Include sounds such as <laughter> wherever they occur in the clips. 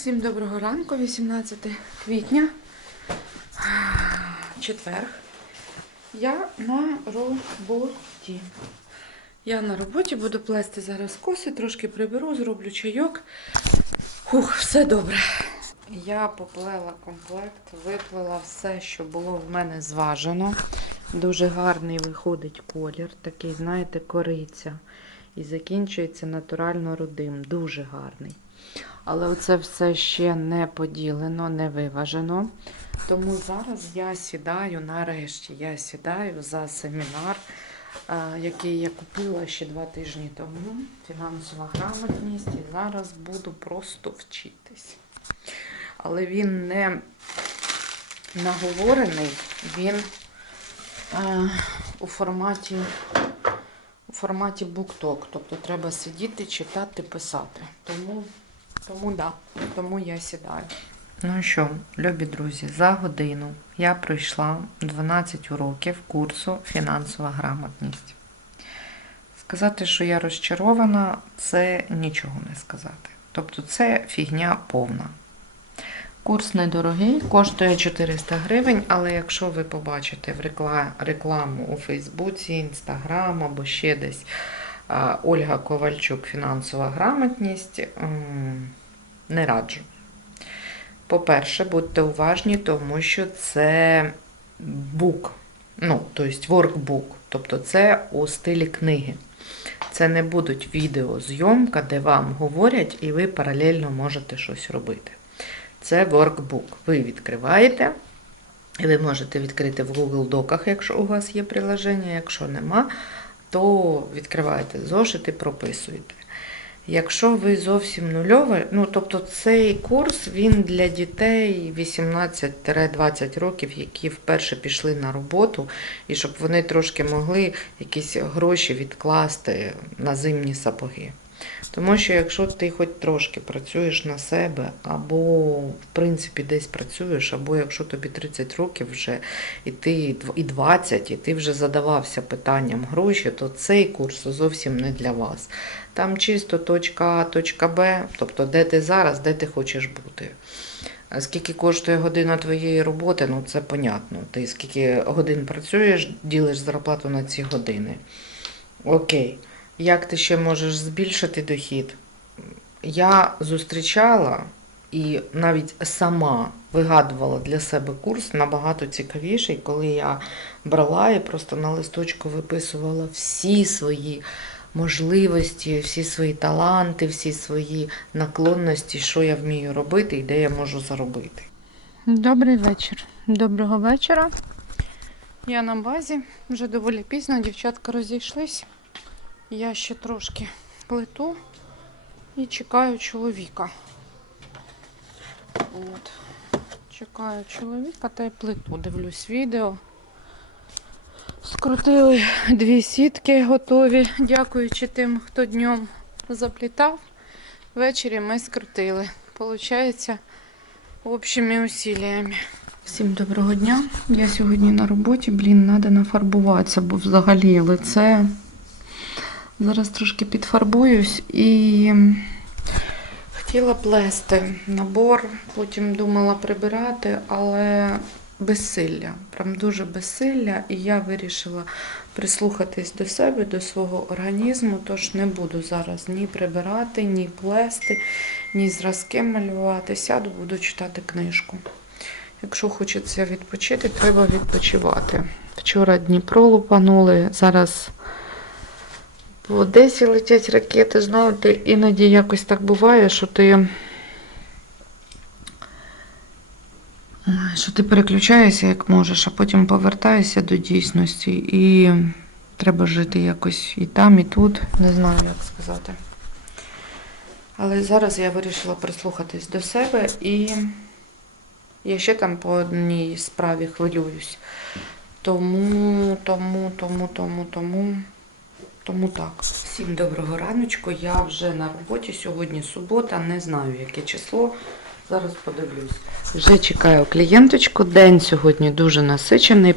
Всім доброго ранку, 18 квітня, четверг. Я на роботі. Я на роботі буду плести зараз коси, трошки приберу, зроблю чайок. Хух, все добре. Я поплела комплект, виплела все, що було в мене зважено. Дуже гарний виходить колір, такий, знаєте, кориця. І закінчується натурально рудим. Дуже гарний. Але оце все ще не поділено, не виважено. Тому зараз я сідаю нарешті. Я сідаю за семінар, е, який я купила ще два тижні тому. Фінансова грамотність. І зараз буду просто вчитись. Але він не наговорений, він е, у форматі у форматі букток. Тобто треба сидіти, читати, писати. Тому, тому да, тому я сідаю. Ну що, любі друзі, за годину я пройшла 12 уроків курсу фінансова грамотність. Сказати, що я розчарована, це нічого не сказати. Тобто це фігня повна. Курс недорогий, коштує 400 гривень, але якщо ви побачите в рекламу у Фейсбуці, Інстаграм або ще десь Ольга Ковальчук фінансова грамотність, не раджу. По-перше, будьте уважні, тому що це бук, ну, тобто воркбук, тобто це у стилі книги. Це не будуть відеозйомка, де вам говорять, і ви паралельно можете щось робити. Це workbook. Ви відкриваєте, і ви можете відкрити в Google Доках, якщо у вас є приложення. Якщо нема, то відкриваєте зошит і прописуєте. Якщо ви зовсім нульове, ну тобто цей курс він для дітей 18-20 років, які вперше пішли на роботу, і щоб вони трошки могли якісь гроші відкласти на зимні сапоги. Тому що якщо ти хоч трошки працюєш на себе, або в принципі десь працюєш, або якщо тобі 30 років вже і ти і 20, і ти вже задавався питанням гроші, то цей курс зовсім не для вас. Там чисто точка А, точка Б, тобто де ти зараз, де ти хочеш бути. Скільки коштує година твоєї роботи, ну це понятно. Ти скільки годин працюєш, ділиш зарплату на ці години. Окей. Як ти ще можеш збільшити дохід? Я зустрічала і навіть сама вигадувала для себе курс набагато цікавіший, коли я брала і просто на листочку виписувала всі свої можливості, всі свої таланти, всі свої наклонності, що я вмію робити і де я можу заробити. Добрий вечір. Доброго вечора. Я на базі, вже доволі пізно, дівчатка розійшлись. Я ще трошки плету і чекаю чоловіка. От. Чекаю чоловіка та й плиту. Дивлюсь відео. Скрутили дві сітки готові, дякуючи тим, хто днем заплітав. Ввечері ми скрутили. Получається общими усилиями. Всім доброго дня. Я сьогодні на роботі, блін, треба нафарбуватися, бо взагалі лице. Зараз трошки підфарбуюсь і хотіла плести набор, потім думала прибирати, але безсилля, прям дуже безсилля, і я вирішила прислухатись до себе, до свого організму, тож не буду зараз ні прибирати, ні плести, ні зразки малювати. Сяду, буду читати книжку. Якщо хочеться відпочити, треба відпочивати. Вчора Дніпро лупанули, зараз в Одесі летять ракети, знаєте, іноді якось так буває, що ти. Що ти переключаєшся як можеш, а потім повертаєшся до дійсності і треба жити якось і там, і тут. Не знаю, як сказати. Але зараз я вирішила прислухатись до себе і я ще там по одній справі хвилююсь. Тому, тому, тому, тому, тому. Тому так. Всім доброго раночку. Я вже на роботі. Сьогодні субота, не знаю яке число. Зараз подивлюсь. Вже чекаю клієнточку. День сьогодні дуже насичений.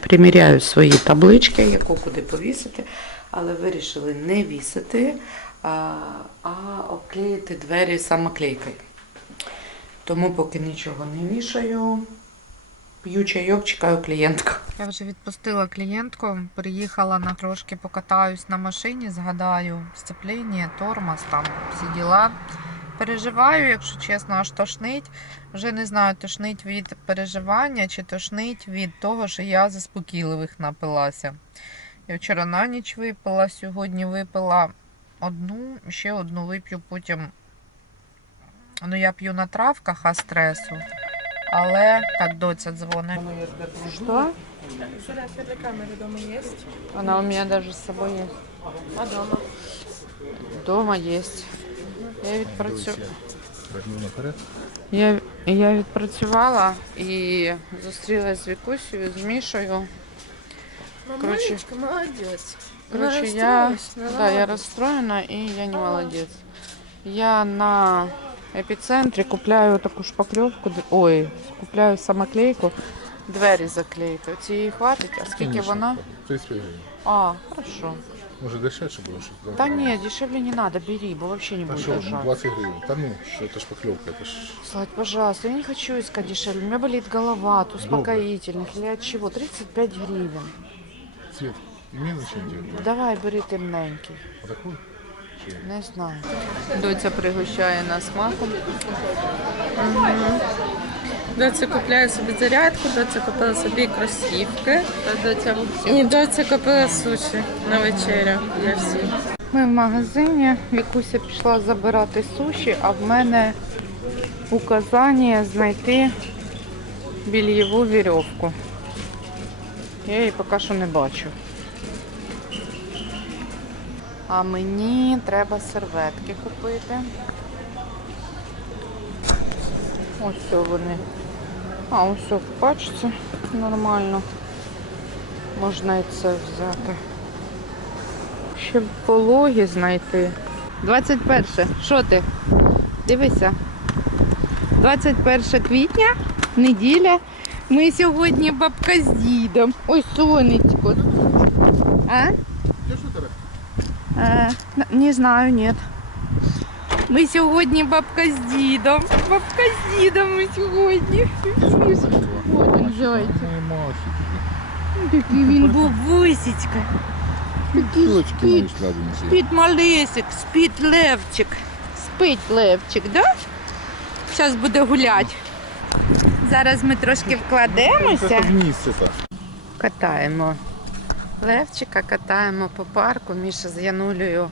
Приміряю свої таблички, яку куди повісити, але вирішили не вісити, а, обклеїти двері самоклейкою. Тому поки нічого не вішаю. П'ю чайок, чекаю клієнтку. Я вже відпустила клієнтку, приїхала на трошки покатаюсь на машині, згадаю сцепління, тормоз, там всі діла. Переживаю, якщо чесно, аж тошнить. Вже не знаю, тошнить від переживання чи тошнить від того, що я заспокійливих напилася. Я вчора на ніч випила, сьогодні випила одну, ще одну вип'ю потім. Ну, я п'ю на травках, а стресу. Але так доця дзвонить. Що? Зарядка для камеры дома есть? Она у меня даже с собой есть. А дома? Дома есть. Я. Возьму наперед. я, я відпрацювала і зустрілася з Вікусею, з Мішою. Короче- Мамулечка, молодец. Короче, я, ну да, я расстроена и я не А. молодец. Я на эпицентре купляю таку шпаклевку, ой, купляю самоклейку, двері заклеїти. Цієї хватить, а скільки Конечно. вона? 35 гривень. А, хорошо. Може дешевше було щось? Да не, дешевле не надо, бери, бо вообще не А будет що, держать. 20 гривень? Та ну, що це шпакльовка, це ж... Слать, пожалуйста, я не хочу искать дешевле. У меня болит голова от успокоительных или от чего. 35 гривен. Цвет имеет значение? Давай, бери темненький. А такой? Не знаю. Доця пригощає нас маком. Доця купляє собі зарядку, доця купила собі кросівки. І доця купила суші на вечерю для всіх. Ми в магазині. Вікуся пішла забирати суші, а в мене указання знайти більєву вірьовку. Я її поки що не бачу. А мені треба серветки купити. Ось це вони. А, ось в пачці нормально. Можна і це взяти. Ще пологі знайти. 21. Що ти? Дивися. 21 квітня, неділя. Ми сьогодні бабка з дідом. Ой, сонечко. А? Я що зараз? Е, не знаю, ні. Ми сьогодні бабка з дідом. Бабка з дідом ми сьогодні. От він був висічка. Кілочки спить. Спить малесик, спить левчик. Спить левчик, да? Зараз буде гуляти. Зараз ми трошки вкладемося. Катаємо Левчика, катаємо по парку. Міша з Янулею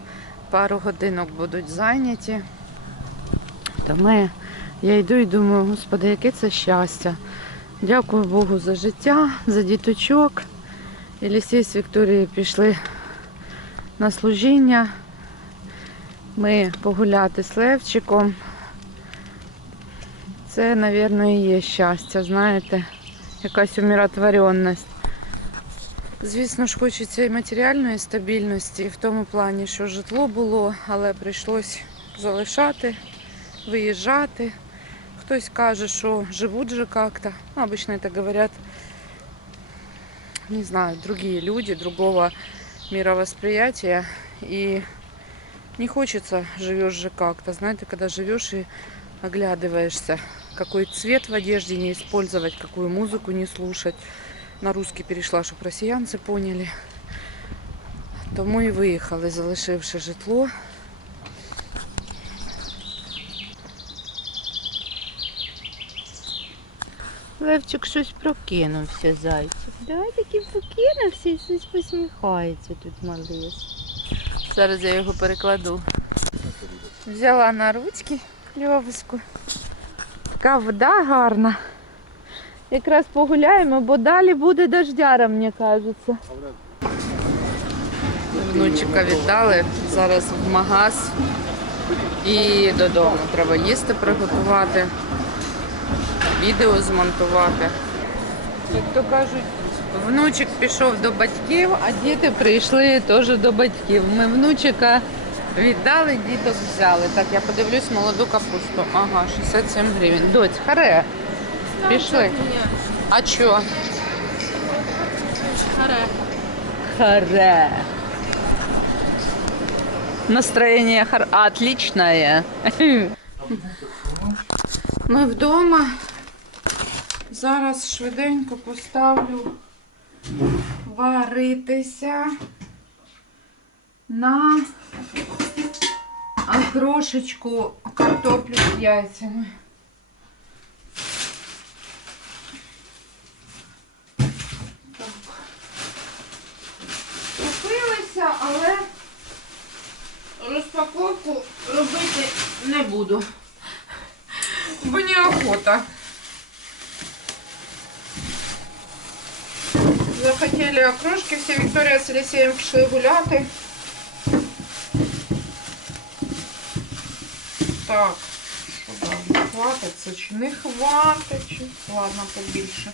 пару годинок будуть зайняті. Ми, я йду і думаю, господи, яке це щастя. Дякую Богу за життя, за діточок. Елісей з Вікторією пішли на служіння. Ми погуляти з Левчиком. Це, мабуть, і є щастя, знаєте, якась умиротворенність. Звісно ж, хочеться і матеріальної стабільності, і в тому плані, що житло було, але прийшлось залишати, виїжджати. Хтось каже, що живуть же как-то. Ну, обычно это говорят, не знаю, другие люди, другого мировосприятия. И не хочется, живешь же как-то. Знаете, когда живешь и оглядываешься, какой цвет в одежде не использовать, какую музыку не слушать. На русский перейшла, щоб росіянці поняли. Тому і виїхали, залишивши житло. Левчик щось прокинувся, зайчик. Да, такий прокинувся і щось посміхається тут малиш. Зараз я його перекладу. Взяла на ручки Льовуську. Така вода гарна. Якраз погуляємо, бо далі буде дождяра, мені кажеться. Внучика віддали. Зараз в магаз і додому. Треба їсти приготувати, відео змонтувати. Як то кажуть, внучик пішов до батьків, а діти прийшли теж до батьків. Ми внучика віддали, діток взяли. Так, я подивлюсь молоду капусту. Ага, 67 гривень. Доць, харе. Пішли. А чё? Харе. Харе. Настроение хор... отличное. <laughs> Ми вдома. Зараз швиденько поставлю варитися на окрошечку картоплю з яйцями. Так. Купилися, але розпаковку робити не буду. Бо неохота. Захотели окрошки, всі Вікторія з Олексієм пішли гуляти. Так? Хватиться чи не хватить? Ладно, побільше.